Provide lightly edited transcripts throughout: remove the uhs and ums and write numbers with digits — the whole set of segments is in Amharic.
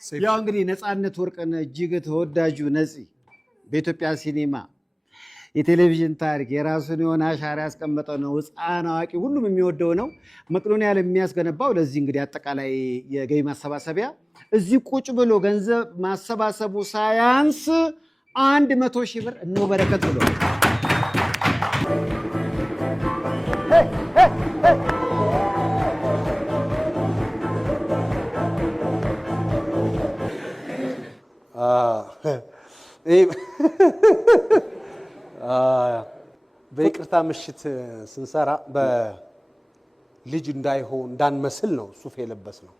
ያው እንግዲህ ነፃነት ወርቅነህ እጅግ ተወዳጁ ነፂ በኢትዮጵያ ሲኒማ የቴሌቪዥን ታሪክ የራሱን የሆነ አሻራ ያስቀመጠ ነው። ሕፃን አዋቂ ሁሉም የሚወደው ነው። መቄዶንያ የሚያስገነባው ለዚህ እንግዲህ አጠቃላይ የገቢ ማሰባሰቢያ እዚህ ቁጭ ብሎ ገንዘብ ማሰባሰቡ ሳያንስ 100,000 ብር እነሆ በረከት ብሎ በይቅርታ ምሽት ስንሰራ በልጅ እንዳንመስል ነው ሱፍ የለበስ ነው።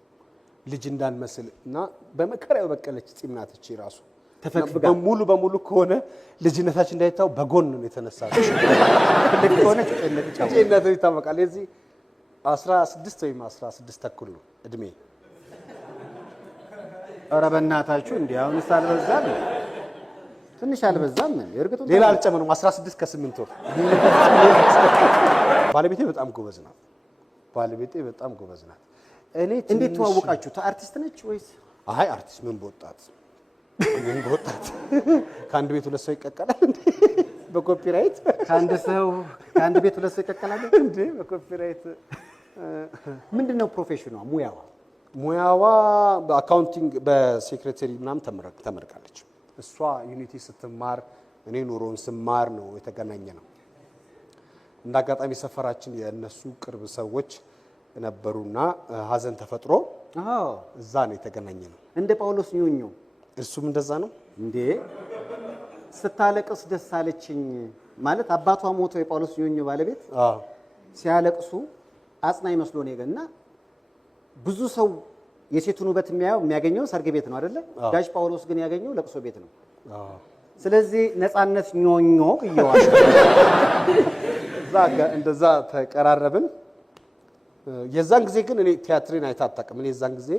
ልጅ እንዳንመስል እና በመከራው በቀለች ጺም ናት እቺ ራሱ ተፈቅፍጋ ሙሉ በሙሉ ከሆነ ልጅነታችን እንዳይታው በጎን ነው የተነሳው። ልክ ከሆነ ጭነት ይታወቃል። የዚህ 16 ወይም 16 ተኩል ነው እድሜ። ኧረ በእናታችሁ እንዴ አሁንስ አልበዛም? ትንሽ አልበዛም? እርግጥ ሌላ አልጨመረም። 16 ከ8 ወር። ባለቤቴ በጣም ጎበዝ ናት። ባለቤቴ በጣም ጎበዝ ናት። እኔ እንዴት ተዋወቃችሁ? አርቲስት ነች ወይስ? አይ አርቲስት ምን በወጣት ከአንድ ቤት ሁለት ሰው ይቀቀላል እንዴ? በኮፒራይት ከአንድ ቤት ሁለት ሰው ይቀቀላል እንዴ? በኮፒራይት ምንድነው ፕሮፌሽኗ? ሙያዋ በአካውንቲንግ በሴክሬታሪ ምናምን ተመርቃለች። እሷ ዩኒቲ ስትማር እኔ ኑሮን ስማር ነው የተገናኘ ነው። እንደ አጋጣሚ ሰፈራችን የነሱ ቅርብ ሰዎች ነበሩና ሀዘን ተፈጥሮ እዛ ነው የተገናኘ ነው። እንደ ጳውሎስ ኞኞ እሱም እንደዛ ነው እንዴ? ስታለቅስ ደስ አለችኝ ማለት አባቷ ሞቶ የጳውሎስ ኞኞ ባለቤት ሲያለቅሱ አጽናኝ መስሎ ነው የገና ብዙ ሰው የሴቱን ውበት የሚያገኘው ሰርግ ቤት ነው አይደለ? ጋሽ ጳውሎስ ግን ያገኘው ለቅሶ ቤት ነው። ስለዚህ ነፃነት ኞኞ ይያዋል እንደዛ ተቀራረብን። የዛን ጊዜ ግን እኔ ቲያትርን አይታጣቅም። እኔ የዛን ጊዜ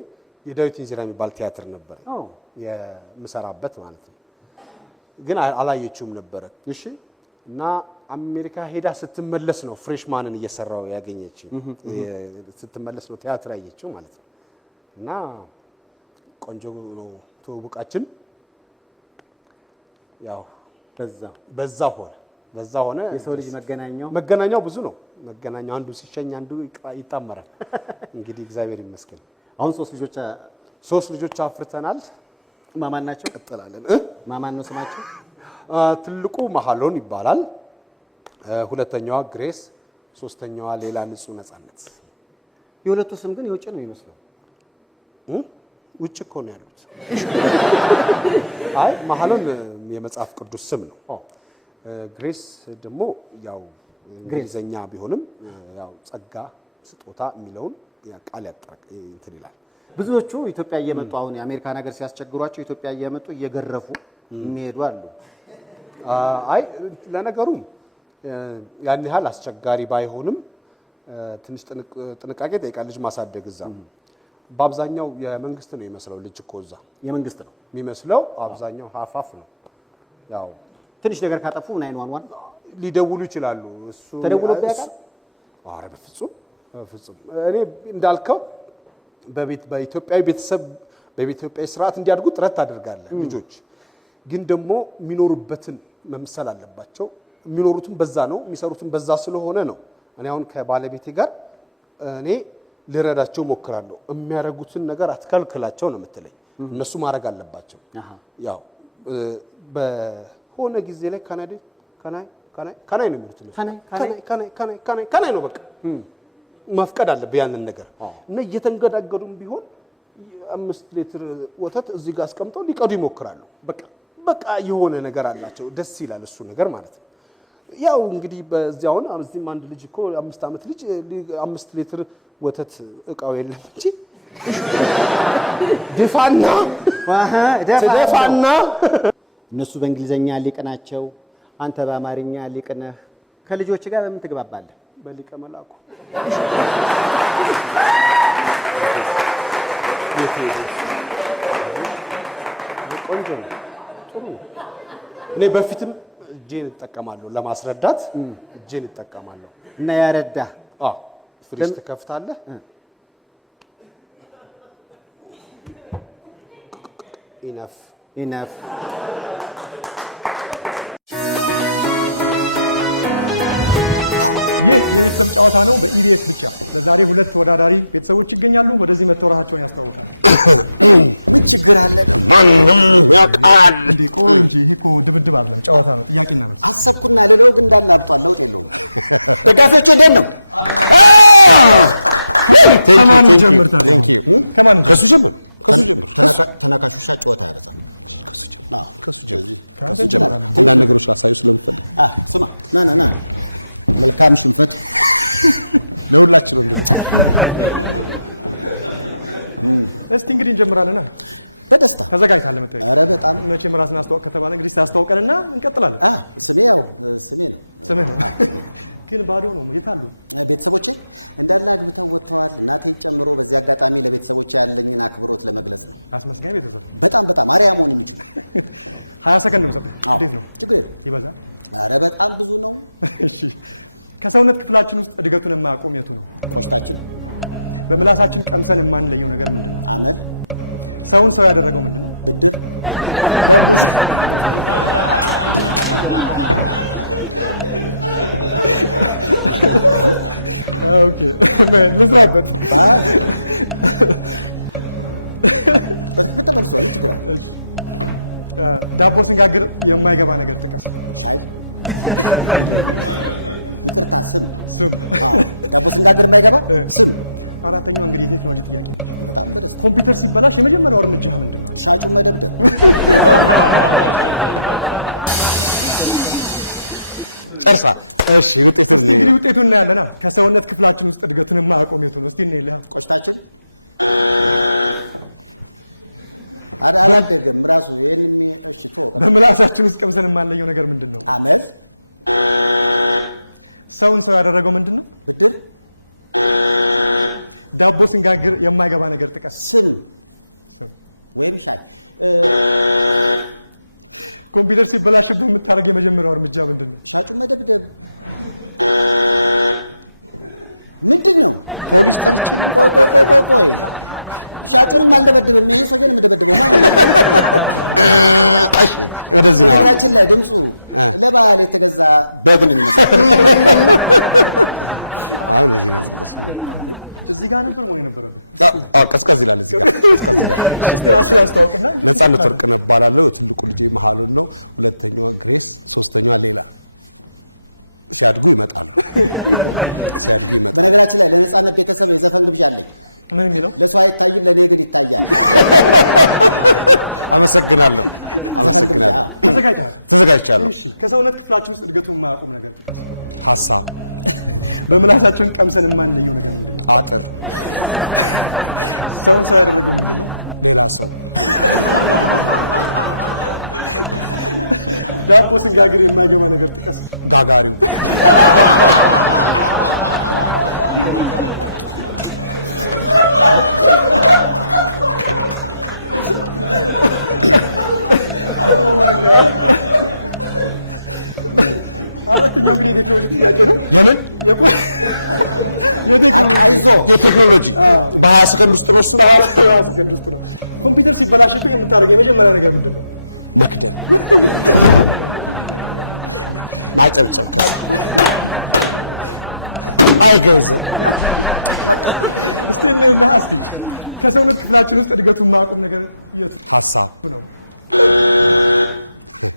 የዳዊት እንጀራ የሚባል ቲያትር ነበር የምሰራበት ማለት ነው። ግን አላየችውም ነበር። እሺ። እና አሜሪካ ሄዳ ስትመለስ ነው ፍሬሽማንን እየሰራው ያገኘችው። ስትመለስ ነው ቲያትር ያየችው ማለት ነው። እና ቆንጆ ነው ተውቡቃችን። ያው በዛ ሆነ። የሰው ልጅ መገናኛው ብዙ ነው። መገናኛው አንዱ ሲሸኝ አንዱ ይጣመራል። እንግዲህ እግዚአብሔር ይመስገን አሁን ሶስት ልጆች አፍርተናል። ማማን ናቸው? ቀጥላለን። ማማን ነው ስማቸው? ትልቁ መሐሎን ይባላል። ሁለተኛዋ ግሬስ፣ ሶስተኛዋ ሌላ ንጹህ ነፃነት። የሁለቱ ስም ግን የውጭ ነው የሚመስለው። ውጭ እኮ ነው ያሉት። አይ መሐሎን የመጽሐፍ ቅዱስ ስም ነው። ግሬስ ደግሞ ያው እንግሊዘኛ ቢሆንም ያው ጸጋ ስጦታ የሚለውን ቃል ያጠራቅ እንትን ይላል። ብዙዎቹ ኢትዮጵያ እየመጡ አሁን የአሜሪካን ሀገር ሲያስቸግሯቸው ኢትዮጵያ እየመጡ እየገረፉ የሚሄዱ አሉ። አይ ለነገሩ ያን ያህል አስቸጋሪ ባይሆንም ትንሽ ጥንቃቄ ጠይቃል ልጅ ማሳደግ። እዛ በአብዛኛው የመንግስት ነው የሚመስለው ልጅ እኮ እዛ የመንግስት ነው የሚመስለው። አብዛኛው ሀፋፍ ነው። ያው ትንሽ ነገር ካጠፉ 911 ሊደውሉ ይችላሉ። እሱ ተደውሎበት ያውቃል? ኧረ በፍጹም እኔ እንዳልከው በኢትዮጵያዊ ቤተሰብ በኢትዮጵያዊ ስርዓት እንዲያድጉ ጥረት ታደርጋለህ። ልጆች ግን ደግሞ የሚኖሩበትን መምሰል አለባቸው። የሚኖሩትን በዛ ነው፣ የሚሰሩትን በዛ ስለሆነ ነው። እኔ አሁን ከባለቤቴ ጋር እኔ ልረዳቸው ሞክራለሁ። የሚያደርጉትን ነገር አትከልክላቸው ነው የምትለኝ። እነሱ ማድረግ አለባቸው። ያው በሆነ ጊዜ ላይ ካናይ ነው የሚሉት እነሱ። ካናይ ነው በቃ መፍቀድ አለብህ ያንን ነገር እና እየተንገዳገዱም ቢሆን 5 ሊትር ወተት እዚህ ጋር አስቀምጠው ሊቀዱ ይሞክራሉ። በቃ የሆነ ነገር አላቸው። ደስ ይላል እሱ ነገር ማለት ነው። ያው እንግዲህ በዚያውን እዚህም አንድ ልጅ እኮ 5 ዓመት ልጅ 5 ሊትር ወተት እቃው የለም እንጂ ደፋና እነሱ በእንግሊዘኛ ሊቅ ናቸው። አንተ በአማርኛ ሊቅ ነህ። ከልጆች ጋር በምን ትግባባለህ? በሊቀ መላኩ ቆንጆ ነው። ጥሩ ነው። እኔ በፊትም እጄን እጠቀማለሁ ለማስረዳት እጄን እጠቀማለሁ እና ያረዳ ፍሪጅ ትከፍታለህ ኢነፍ ኢነፍ ይህ የቤተሰብ ጨዋታ ነው በኢቢኤስ ብቻ። ለዛሬ ሁለት ተወዳዳሪ ቤተሰቦች ይገኛሉ። ወደዚህ መተወራቸውን ያስተዋውቃል። ምን ችግር አለ? ማንም ያውቃል እንዴ ቆይ እንጂ ይሄ እኮ ድብድብ አይደለም ጨዋታ ነው። ጥያቄና መልስ አሰብኩና ልለው ግን እንዳለ አብጧል። ለውጥ የለውም። ደጋፊዎቹ እንዴት ነው? ከማን ጀምር ታዲያ? ከማን ከሱ ጀምር ከሱ ጀምር ተናካሽ ውሻ ጨዋታ ያበዛል። ከሱ ጀምር ከሱ ጀምር አንዳንድ ነገሮች ላሳዩ ስለምፈልግ ስማ ና መልካም ሽንፈት ለሁላችን ነው እንደዚህ። እስቲ እንግዲህ እንጀምራለን። በደስታ ተዘጋጅታለህ ለመጠየቅ? ኧረ በጣም መቼም ራስን አስተዋውቅ ከተባለ እንግዲህ ታስተዋውቀንና እንቀጥላለን። ስሜ ነው። ስምህ ነው ግን ባዶ ነው። የት አሉ ቤተሰቦቼ? እንዳለ አግብተው ወጥተዋል፣ እናቴን ጨምሮ። በዚህ አጋጣሚ ለቤተሰቦቼ ያለኝን አክብሮት ለመግለጽ ነው። አስመስጋኝ ቤተሰብ በጣም አሪያ መሆን የሚችሉ 20 ሰከንድ ነው የምሰጥህ። እንዴት ነው? ችግር የለም። ይበዛል? ኧረ በጣም ብዙ ነው። እሺ ከሰውነት ክፍላችን ውስጥ እድገቱን የማያቆም የቱ ነው? ቆሽታችን። በምላሳችን ቀምሰን የማንለየው ነገር ምንድን ነው? አመል። ሰውን ሰው ያደረገው ምንድን ነው? ብድር። ዳቦስ ኦኬ ልስራበት። በትክክል ተመልሷል። ችግር አለ? እሺ ዳቦ ስንጋግር የማይገባ ነገር ጥቀስ። ሻይ። ይቅርታ፣ ስም። ዳቦ ስንጋግር የማይገባ ስም። አራተኛው እንግዲህ የቴክኖሎጂ ጥያቄ ነች። በጣም በደስታ። ኮምፒውተር ሲበላሽ የመጀመሪያው እርምጃ ምንድን ነው? ሻጩን መደብደብ። ጨርሳ። እሺ ውጤቱን እስቲ እንግዲህ ውጤቱን እናያለን። ከሰውነት ክፍላችን ውስጥ እድገቱን የማያቆም የቱ ነው? እስቲ እንይልህ። ቆሽታችን አላደገም ራሱ። ይሄን እሺ ቶ በምላሳችን ውስጥ ቀምሰን የማንለየው ነገር ምንድን ነው? አመል። ሰውን ሰው ያደረገው ምንድን ነው? ብድር። ዳቦ ስንጋግር የማይገባ ነገር ጥቀስ። ስም ወይም ሻይ። ኮምፒውተር ሲበላሽብህ የምታደርግ የመጀመሪያው እርምጃ ምንድን ነው? ሻጩን መደብደብ። ምንድን ነው? ፖሊስ ጠርቼ ቆይ ሻጩንም አልደበድብም። ይሄን ሰው ግን የምደበድበው ማለት ነው። እሺ ወደዚህ ነው። ነገራችን ላይ ድምፁ ለበዓል የተገዛ በግ ነው የሚመስለው። አሁን እዚህ ነው ተቀስ እዚህ ጋር ነበር መሆን የነበረብህ። ቀዝቀዝ ይላል። እዚህ ጋር ቀዝቀዝ ይላል። እስቲ ራስህን አስተዋውቅና። ነፃነት ወርቅነህ እባላለሁ። ትልቁ ልጄ መሀሉን ነው። ሁለተኛዋ ግሬስ፣ ሶስተኛዋ ሌላ። ሲያድጉ ይመጣሉ። በነገራችን ላይ ለነፃነት ቤተሰብ የዘፈን ግብዣ አለኝ። ምን የሚለው? ለሰው አይታይም፣ ለኔ ግን ይታያል። አመሰግናለሁ። ተዘጋጅቻለሁ። እሺ ከሰውነት ክፍላችን ውስጥ እድገቱን የማያቆም ነገር ጥቀስ። ሀሳብ። በምላሳችን ቀምሰን የማንለየው ነገር ምንድን ነው? አጥር። ሰውን ሰው ያደረገው ምንድን ነው? ሌላ ሰው። ዳቦ ስንጋግር የማይገባ ነገር ጥቀስ። ጋጋሪው። አራተኛው እንግዲህ የቴክኖሎጂ ጥያቄ ነው። የምን የቴክኖሎጂ በ20 ሰከንድ ውስጥ ነው። እሱ 20 ሰከንድ ውስጥ ነው። ኮምፒውተር ሲበላሽብህ የምታደርገው የመጀመሪያ ነገር ምንድን ነው? መክደን። ማጨብጨብ። አይገንዘብ። እስቲ እንልና እስቲ ከሰውነት ክፍላችን ውስጥ እድገቱን የማያቆም ነገር የቱ? ሀሳብ ነው።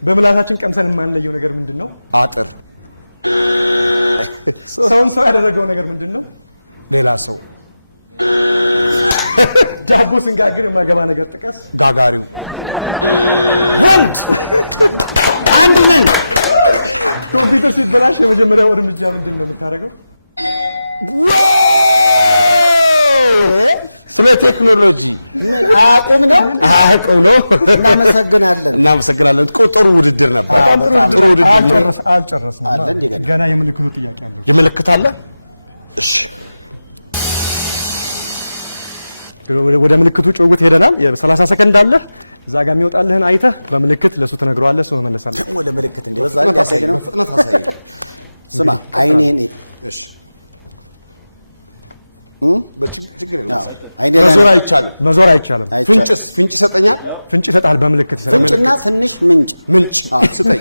በምላሳችን ቀምሰን የማንለየው ነገር ምንድን ነው? አጥር። ሰውን ሰው ያደረገው ነገር ምንድን ነው? ሌላ ሰው። ዳቦ ስንጋግር የማይገባ ነገር ጥቀስ። ጋጋሪው። ወንድ አንድ ነን። ኮምፒውተር ሲበላሽ የመጀመሪያው እርምጃ ምንድን ነው የምታደርገው? ስለ ቴክኖሎጂ ምን አያውቁም ነው? እናመሰግናለን። ጥሩ ውድድር ነበር። ጥሩ ውድድር ነው። አልጨረስንም። ገና የምልክቱ ጥያቄ አለ። የምልክት አለ? እሺ ወደ ምልክቱ ጭውውት ሄደናል። የ30 ሰከንድ አለ። እዛ ጋር የሚወጣልህን አይተህ በምልክት ለሱ ትነግረዋለህ። ሰው መመለሳለህ። ደግሞ ለምልክት እንደበዛ ያሳየነው ፍጥነት አሳይ። ስማ አይኔን። እሺ ችግር የለም። መዞር አይቻልም። ፍንጭ ይሰጠኛል። ፍንጭ ይሰጣል በምልክት ፍንጭና ትንሽ ምንጭ ምንጭ ስጠኝ።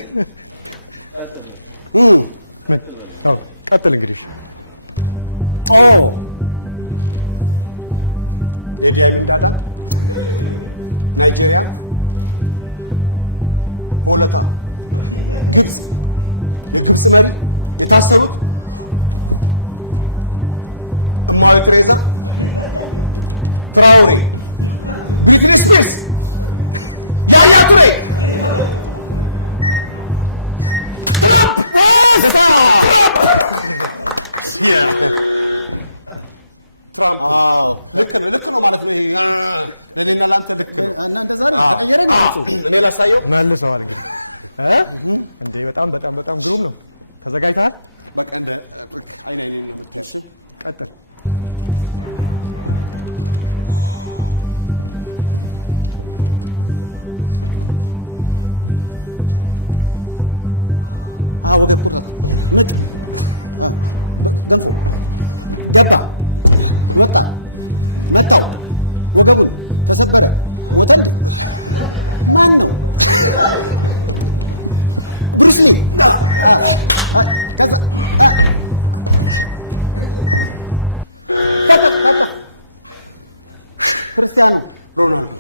ምን? አዎ ቀጥል እንግዲህ። ኦ ኤዲ አሚን ዳዳ፣ ናይጄሪያ፣ ሆለታ፣ ግብፅ፣ የግብፅ መሪ የታሰሩት እማዊ ትሬዛ፣ ትራውሬ፣ ብሪትኒ ስፒርስ፣ ያያ ቱሬ፣ ትራምፕ ትራምፕ ልክ ነው ማለት ነው። ይሄ ለኔና ላንተ ልክ ነው እና እንደዛ ነው ተቀየረ ነው። እኔ ላሳየው መልሰዋል እንግዲህ እንዴ በጣም ግሩም ነው። ተዘጋጅተሃል? በቃ እንደ አይኔ ነው የምታየው። እሺ ቀጥል። ወገብ ቁርጠት፣ ምጥ፣ ገንፎ፣ ገባ፣ ወጣ፣ መታው፣ ወገቡን ተሰበረ፣ ሞተ። እንዴ ማን ነው? ብሩስሊ። ከዛ ታታ ክርስቲያኖ ሮናልዶ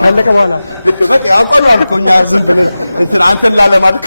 ካለቀ በኋላ ልክ በቃ ያውቀዋል እኮ እኛ ዝም ብለን እንትን አንተን ላለማድረግ